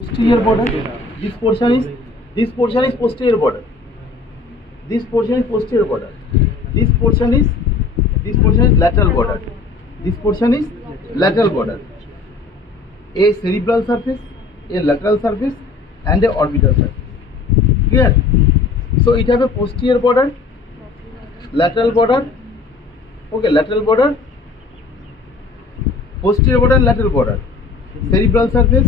Posterior border. This portion is posterior border. This portion is posterior border. This portion is lateral border. This portion is lateral border. A cerebral surface, a lateral surface, and a orbital surface. Clear? So it have a posterior border, lateral border. Okay, lateral border, posterior border and lateral border, cerebral surface,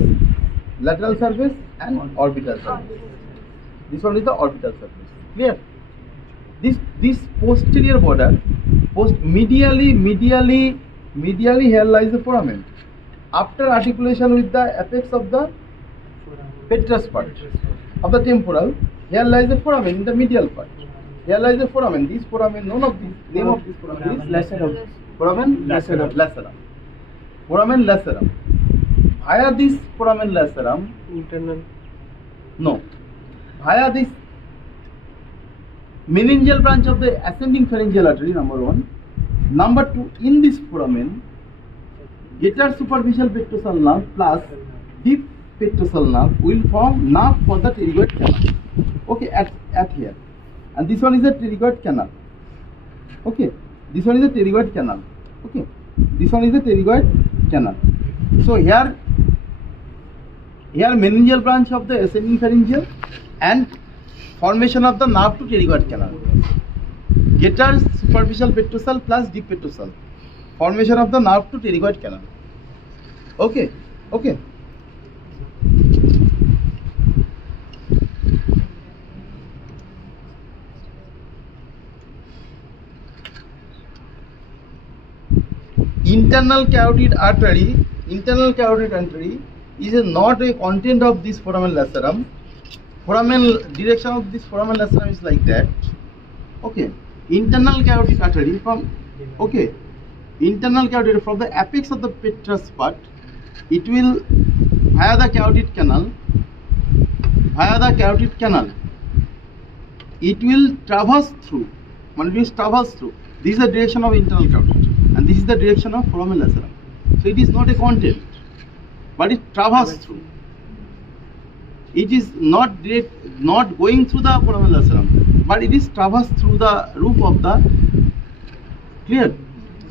lateral surface, and orbital surface. This one is the orbital surface. Clear? This posterior border, medially here lies the foramen. After articulation with the apex of the petrous part of the temporal, here lies the foramen in the medial part. Here lies the foramen. This foramen, name of this foramen is lacerum. Foramen lacerum. Foramen lacerum. Via this foramen lacerum, via this meningeal branch of the ascending pharyngeal artery, number 1. Number 2, in this foramen, greater superficial petrosal nerve plus deep petrosal nerve will form nerve for the pterygoid canal. Okay, at here. And this one is the pterygoid canal. Okay, this one is the pterygoid canal. Okay, this one is the pterygoid canal. So here meningeal branch of the ascending pharyngeal and formation of the nerve to pterygoid canal. Greater superficial petrosal plus deep petrosal. Formation of the nerve to pterygoid canal. Okay. Internal carotid artery is not a content of this foramen lacerum. Direction of this foramen lacerum is like that. Okay. Internal carotid artery from the apex of the petrous part, it will via the carotid canal, it will traverse through. This is the direction of internal carotid, and this is the direction of foramen lacerum. So it is not a content, but it traverses through. It is not going through the foramen lacerum, but it is traversed through the roof of the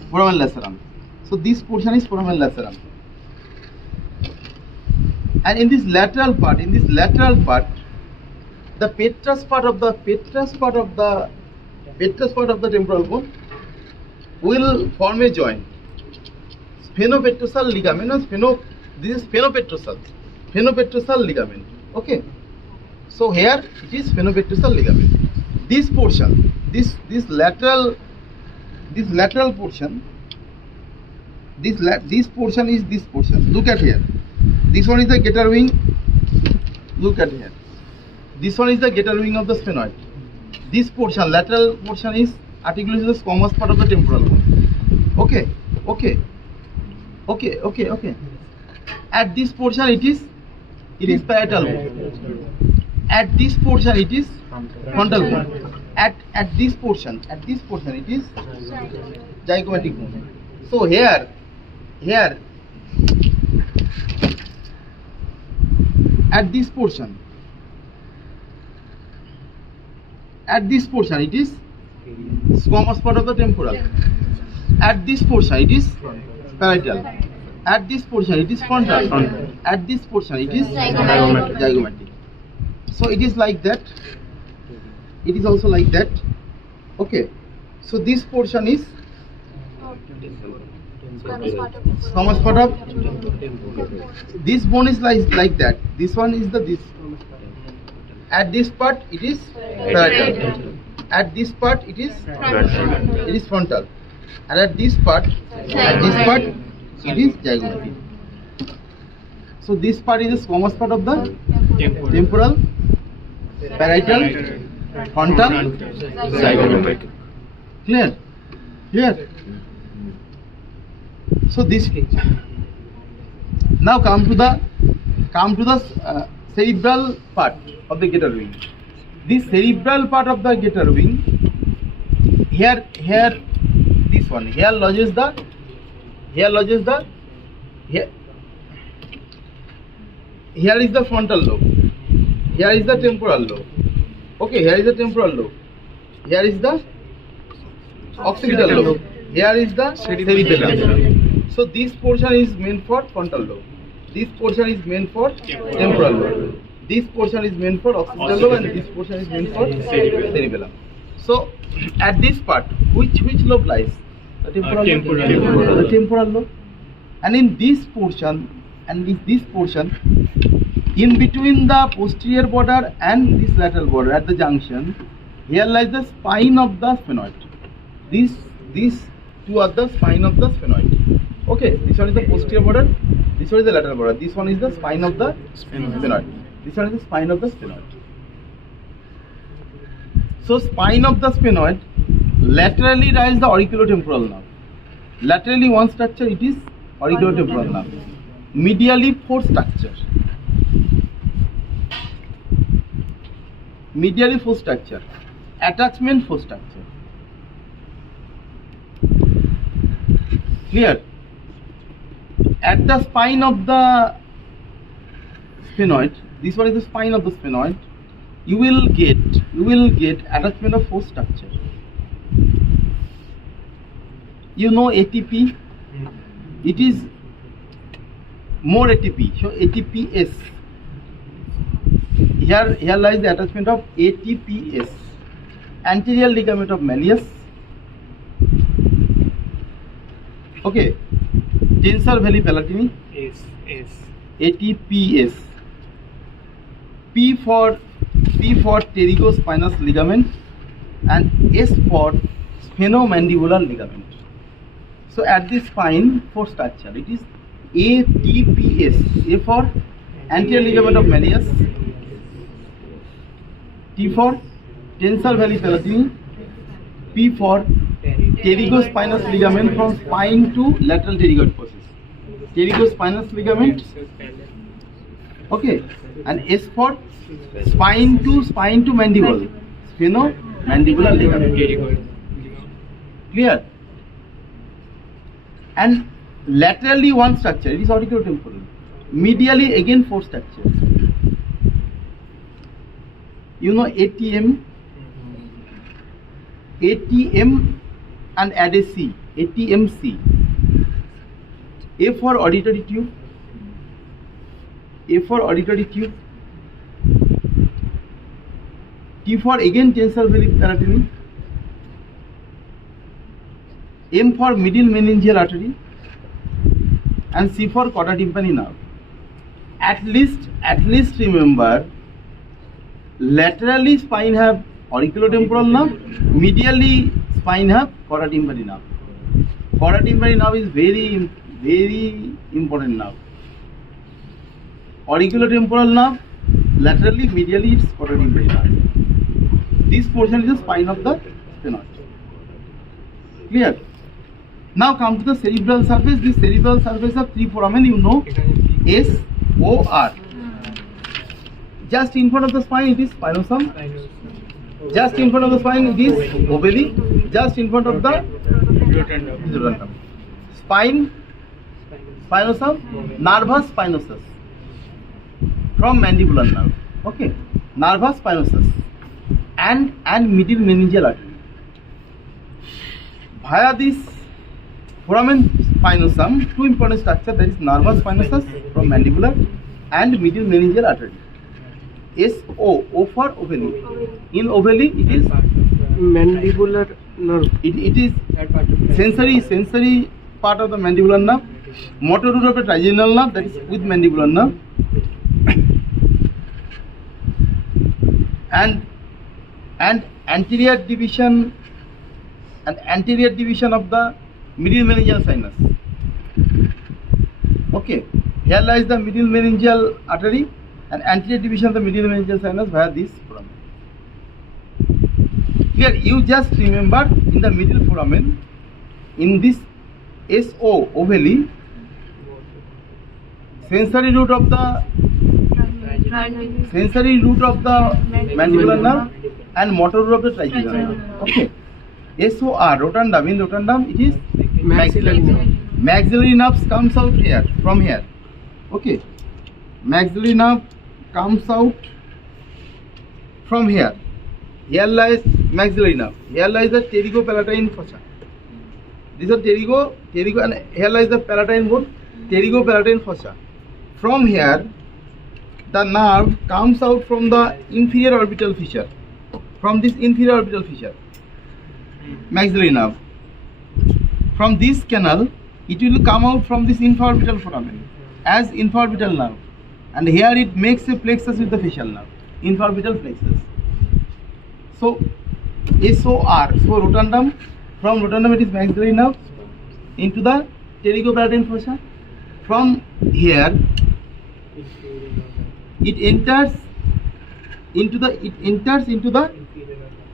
foramen lacerum. So this portion is foramen lacerum. And in this lateral part, the petrous part of the temporal bone will form a joint. Sphenopetrosal ligament. This is sphenopetrosal ligament. Okay. So here it is sphenopetrosal ligament. This portion, this lateral portion, this portion is this portion. Look at here. This one is the greater wing. Look at here. This one is the greater wing of the sphenoid. This portion, lateral portion, is articulation of the squamous part of the temporal bone. Okay. At this portion it is parietal bone. At this portion it is frontal bone. At this portion it is zygomatic bone. So here at this portion it is squamous part of the temporal. At this portion it is parietal. At this portion it is frontal. At this portion it is zygomatic. So it is like that. It is also like that. Okay. So this portion is squamous part of. This bone is like that. This one is this. At this part it is parietal. At this part it is frontal. And at this part it is zygomatic. So this part is the squamous part of the temporal, parietal, frontal, zygomatic. Clear? So this. Now come to the cerebral part of the greater wing. This cerebral part of the greater wing, here this one, here lodges the here is the frontal lobe, here is the temporal lobe. Okay, here is the temporal lobe, here is the occipital lobe, here is the cerebellum. So this portion is meant for frontal lobe, this portion is meant for temporal lobe, this portion is meant for occipital lobe, and this portion is meant for cerebellum. So at this part, which lobe lies? The temporal lobe. The temporal lobe. And in this portion, in between the posterior border and this lateral border at the junction, here lies the spine of the sphenoid. These two are the spine of the sphenoid. Okay, this one is the posterior border, this one is the lateral border, this one is the spine of the sphenoid. This one is the spine of the sphenoid. So spine of the sphenoid, laterally lies the auriculotemporal nerve. Laterally one structure, it is auriculotemporal nerve. Medially four structure. Medially four structure. Attachment four structure. Clear? At the spine of the sphenoid, this one is the spine of the sphenoid, you will get attachment of four structure. You know ATP, it is more ATP, so ATPS. Here lies the attachment of ATPS, anterior ligament of malleus. Okay, tensor veli palatini, ATPS. P for pterygospinous ligament, and S for sphenomandibular ligament. So at this spine, four structure, it is ATPS. A for anterior ligament of malleus, T for tensor veli palatini, P for pterygospinous ligament from spine to lateral pterygoid process. Pterygospinous ligament. Okay, and S for spine to mandible, sphenomandibular ligament. Clear? And laterally one structure, it is auriculotemporal. Medially again four structures. You know ATM and add a C, ATMC. A for auditory tube, A for auditory tube, T for again tensor veli palatini, M for middle meningeal artery, and C for chorda tympani nerve. At least remember, laterally spine have auriculotemporal nerve, medially spine have chorda tympani nerve. Chorda tympani nerve is very important nerve. Auriculotemporal nerve, laterally, medially it's chorda tympani nerve. This portion is the spine of the sphenoid. Clear? Now come to the cerebral surface. This cerebral surface of three foramen, you know, SOR. Just in front of the spine it is spinosum. Just in front of the spine it is ovary. Just in front of the rotundum. Spine, spinosum, nervus spinosus. From mandibular nerve. Okay. Nervus spinosus. And middle meningeal artery. Via this foramen spinosum, two important structures, that is nervus spinosus from mandibular and middle meningeal artery. O for ovary. In ovary it is mandibular nerve. It is sensory part of the mandibular nerve. Motor root of the trigeminal nerve, that is with mandibular nerve. And anterior division of the middle meningeal sinus. Okay, here lies the middle meningeal artery and anterior division of the middle meningeal sinus via this foramen. Here you just remember, in the middle foramen, in this SO ovally, sensory root of the mandibular nerve and motor root of the trigeminal nerve. Okay. SOR, rotundum. In rotundum it is maxillary nerve. Maxillary nerves comes out here, from here. Okay. maxillary nerve comes out from here. Here lies maxillary nerve. Here lies the pterygopalatine fossa. These are pterygo, and here lies the palatine bone, pterygopalatine fossa. From here, the nerve comes out from the inferior orbital fissure. From this inferior orbital fissure, maxillary nerve. From this canal, it will come out from this infraorbital foramen as infraorbital nerve, and here it makes a plexus with the facial nerve, infraorbital plexus. So SOR, so rotundum. From rotundum it is maxillary nerve into the pterygopalatine fossa. From here it enters into the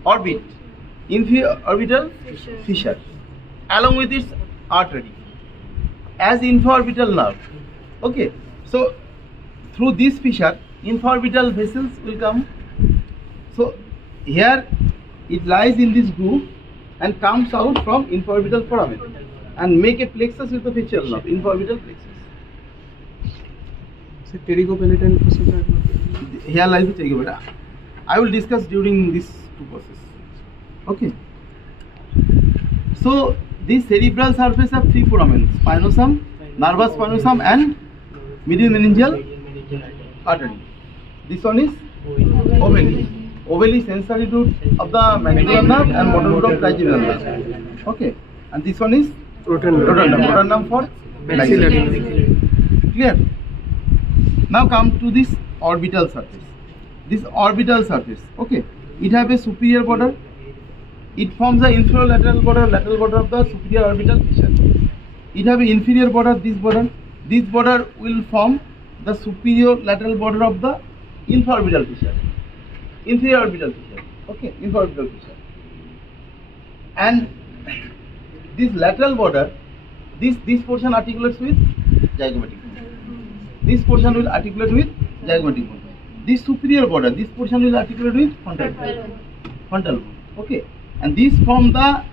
orbit, inferior orbital fissure, along with its artery as infraorbital nerve. Okay, so through this fissure infraorbital vessels will come. So here it lies in this groove and comes out from infraorbital foramen and make a plexus with the facial nerve, infraorbital plexus. So pterygopalatine fossa. Here lies the pterygopalatine. I will discuss during these two processes. Okay. So this cerebral surface have three foramen: spinosum, nervus spinosum, and middle meningeal artery. This one is ovary. Ovary sensory root of the mandibular nerve and motor root of trigeminal nerve. Okay. And this one is rotundum for maxillary. Clear? Now come to this orbital surface. This orbital surface, okay, it have a superior border. It forms the inferior lateral border of the superior orbital fissure. It have an inferior border, this border. This border will form the superior lateral border of the infraorbital fissure. Inferior orbital fissure, okay, infraorbital fissure. And this lateral border, this portion articulates with zygomatic bone. This portion will articulate with zygomatic bone. This superior border, this portion will articulate with frontal bone. Okay, and this form the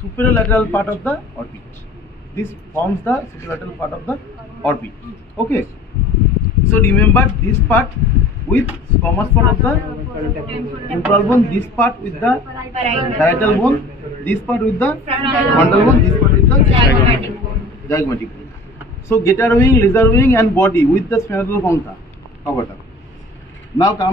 superior lateral part of the orbit. This forms the superior lateral part of the orbit. Okay, so remember this part with squamous part of the temporal bone, this part with the parietal bone, this part with the frontal bone, this part with the zygomatic bone. So gator wing, lizard wing and body with the sphenoidal puncta covered up. Now come